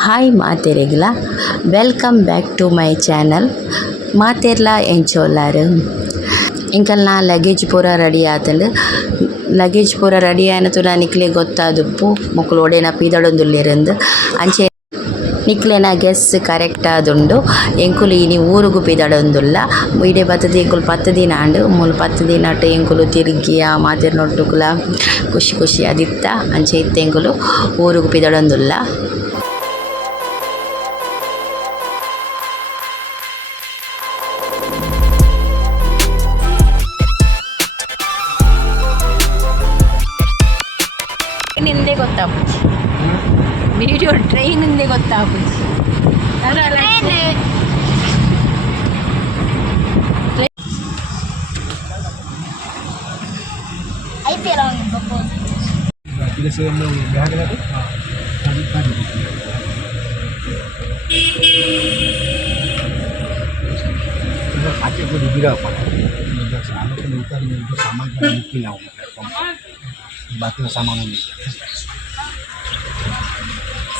Hi ಮಾತೆರೆಗ್ಲ welcome back to my channel ಮಾತೆರ್ಲ ಎಂಚೋಲಾರು ಇಂಕಲ್ನ ಲಗೇಜ್ ಪೂರ ರೆಡಿ ಆತಂಡು ಲಗೇಜ್ ಪೂರ ರೆಡಿ ಆಯ್ನ ತುಲ ನಿಕ್ಲೆ ಗೊತ್ತಾದುಪ್ಪು ಮೊಕ್ಕಲು ಒಡೆನ ಪೀದಡೊಂದುಲ್ಲೆರಂದು ಅಂಚೆ ನಿಕ್ಲೆನ ಗೆಸ್ ಕರೆಕ್ಟ್ ಆದುಂಡು ಎಂಕುಲು ಇನಿ ಊರುಗು ಪಿದಡೊಂದುಲ್ಲ ಇಡೆ ಬತ್ತದ ಎಂಕುಲು 10 ದಿನ ಆಂಡು ಮೂಲು 10 ದಿನ ಅಟ್ಟು ಎಂಕುಲು ತಿರುಗಿ ಆ ಮಾತೆರ್ ನೊಟ್ಟುಕುಲ ಖುಷಿ ಖುಷಿ ಅದಿತ್ತ ಅಂಚೆ ಇತ್ತ ಎಂಕುಲು ಊರುಗು ಪಿದಡೊಂದುಲ್ಲ. ನಿಂದೆ ಗೊತ್ತಾಗ್ಬಿಟ್ಟು ವಿಡಿಯೋ ಟ್ರೈನಿಂದೇ ಗೊತ್ತಾಗ್ಬಿಟ್ಟು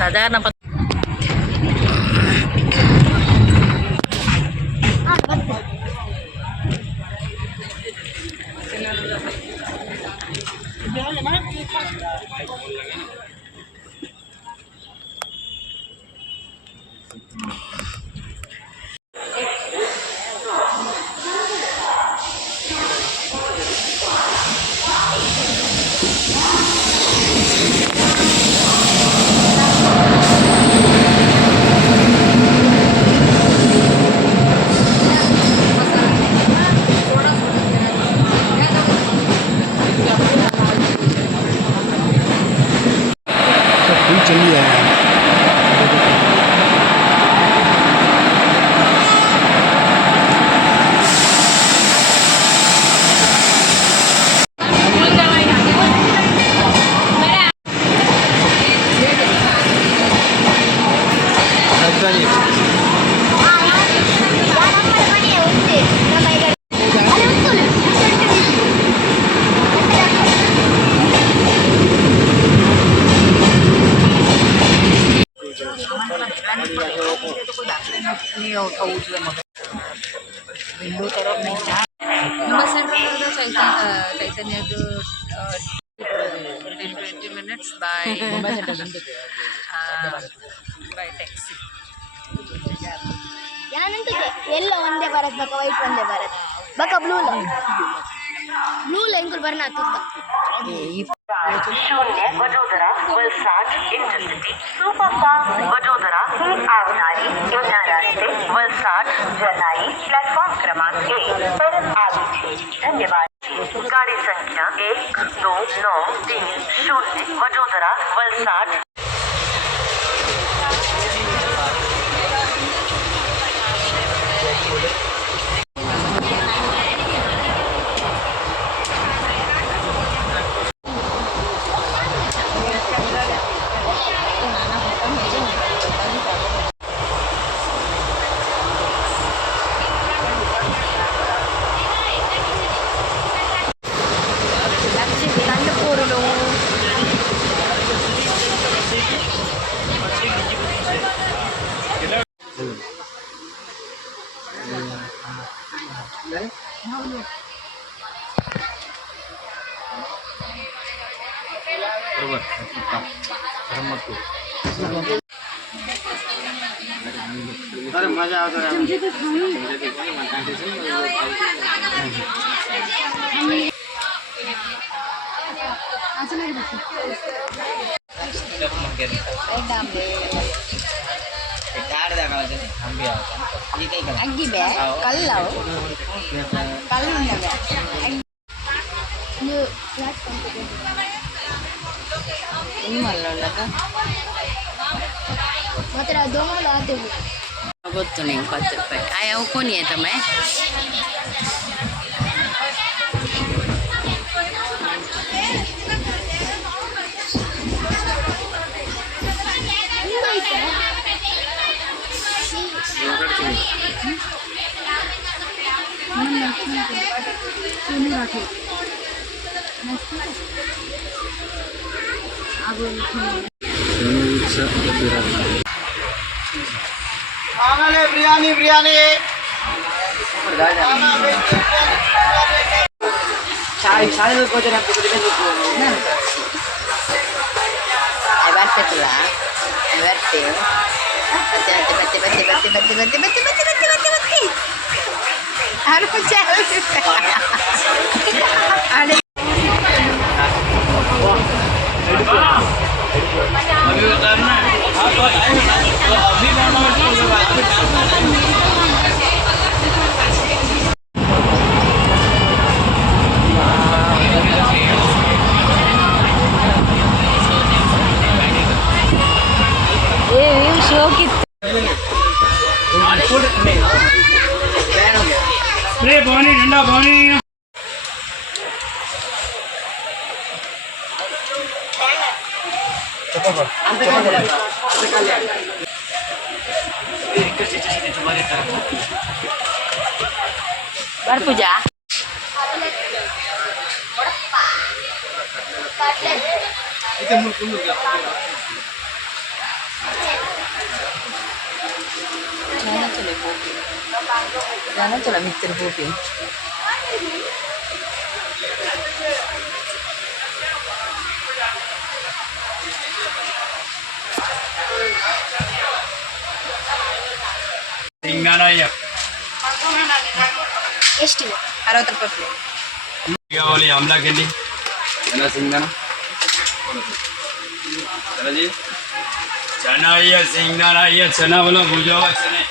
ಸಾಧಾರಣ ಚೈತನ್ಯದು 10-20 minutes by taxi. ಎಲ್ಲೋ ಒಂದೇ ಬರತ್ ಬಕ ವೈಟ್ ಒಂದೇ ಬರತ್ ಬಕ ಬ್ಲೂ ಲೈನ್ ಬರ್ನ शून्य वडोदरा वलसाड इंटरसिटी सुपरफास्ट वडोदरा ही आवणारी येणारा ते वलसाड जनाई प्लॅटफॉर्म क्रमांक 1 परत आली छे. धन्यवाद. गाड़ी संख्या 1293 वडोदरा वलसाड. मजा आता है. अग्गी बे कल्लाव कल्ल ಗೊತ್ತು ನಿಂಗೆ 10 ರೂಪಾಯಿ ಆಯಾ ಕೊನಿ ಆಯ್ತಮ್ಮ Bisa biryani biryani Hai verte tu lah. Hai verte. Batti. Harus jalan. Ada. Show की पानी ठंडा पानी बार पूजा जाना चला मित्र भूपी ಎಷ್ಟು 60 ರೂಪಾಯಿ ಪ್ಲೇಟ್ काవాలి आमला केली चना सिंगदाणा चला जी चना ये सिंगदाणा ये चना बोलो भुजावा चने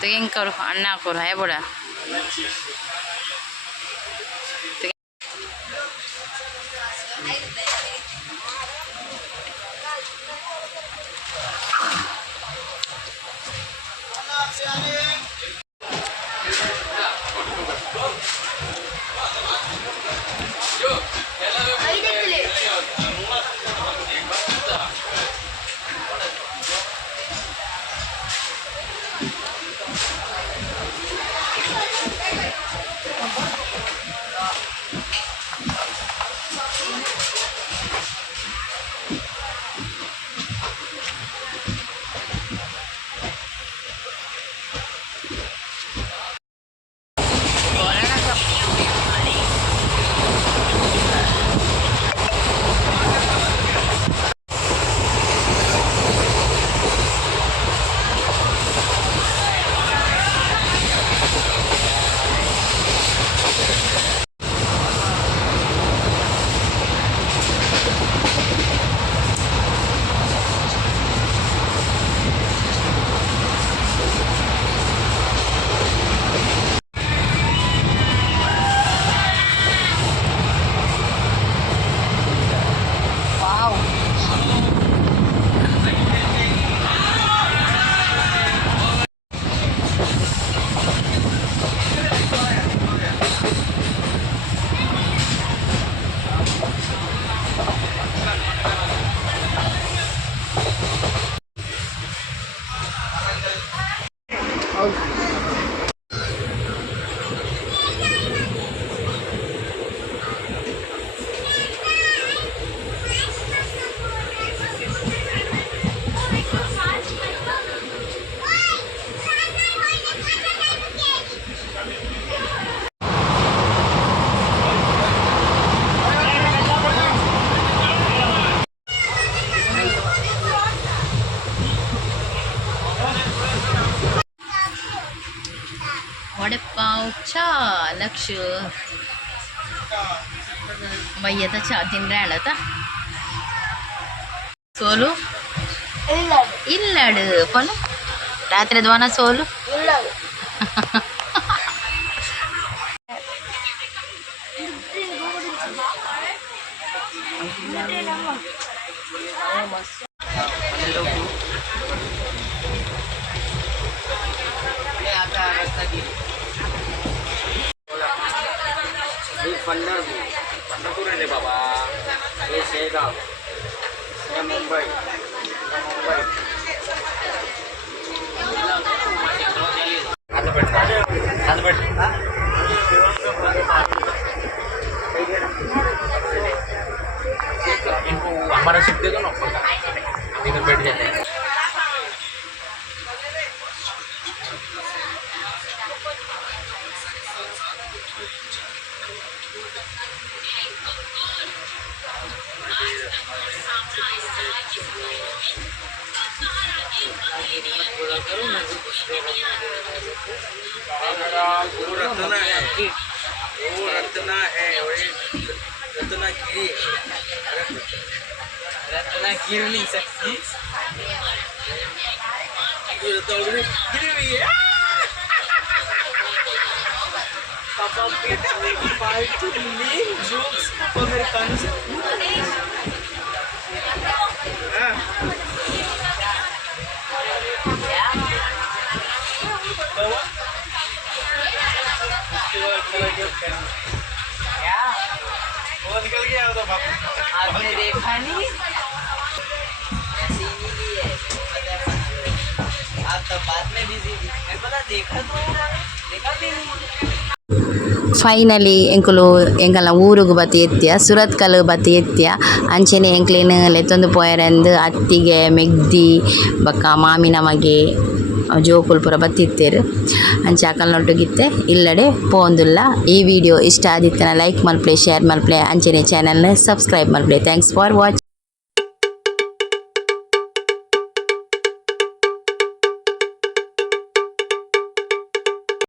तो ಹೆಂಗೆ करू अण्णा करू है बड़ा वडेपावच्या लक्ष भैया चहा तीन राहिलं सोलू इल्लाड पण रात्री दोना सोलू पंढरपूर आहे बाबा हे शेगाव हे मुंबई आज भेट वो रत्ना है, वो रत्ना है, वो रत्नागिरी है। रत्नागिरी नहीं सकती, रत्नागिरी गिरी हुई है। पापा के फाइट लीन जोक्स अमेरिकन वो निकल गया तो आपने देखा नहीं आप तब बाद में बिजी थी मैं पता देखा भी नहीं ಫೈನಲಿ ಎಂಕುಲು ಎಂಕಲ್ನ ಊರುಗು ಬತ್ತಿ ಎತ್ತಿಯ ಸುರತ್ಕಲ್ ಬತ್ತಿ ಎತ್ತಿಯ ಅಂಚನೆ ಎಂಕ್ಲೇನ್ ಲೆತ್ತೊಂದು ಪೋಯರೆಂದು ಅತ್ತಿಗೆ ಮೆಗ್ದಿ ಬಕ್ಕ ಮಾಮಿನ ಮಗೆ ಜೋಕುಲು ಪೂರ ಬತ್ತಿತ್ತೇರು ಅಂಚೆ ಅಕಲ್ನೊಟ್ಟುಗಿತ್ತೆ ಇಲ್ಲಡೆ ಪೋಂದುಲ್ಲ ಈ ವಿಡಿಯೋ ಇಷ್ಟ ಆದಿತ್ತನ ಲೈಕ್ ಮಲ್ಪ್ಲೆ ಶೇರ್ ಮಲ್ಪ್ಲೆ ಅಂಚನೆ ಚಾನಲ್ನ ಸಬ್ಸ್ಕ್ರೈಬ್ ಮಲ್ಪ್ಲೆ ಥ್ಯಾಂಕ್ಸ್ ಫಾರ್ ವಾಚ್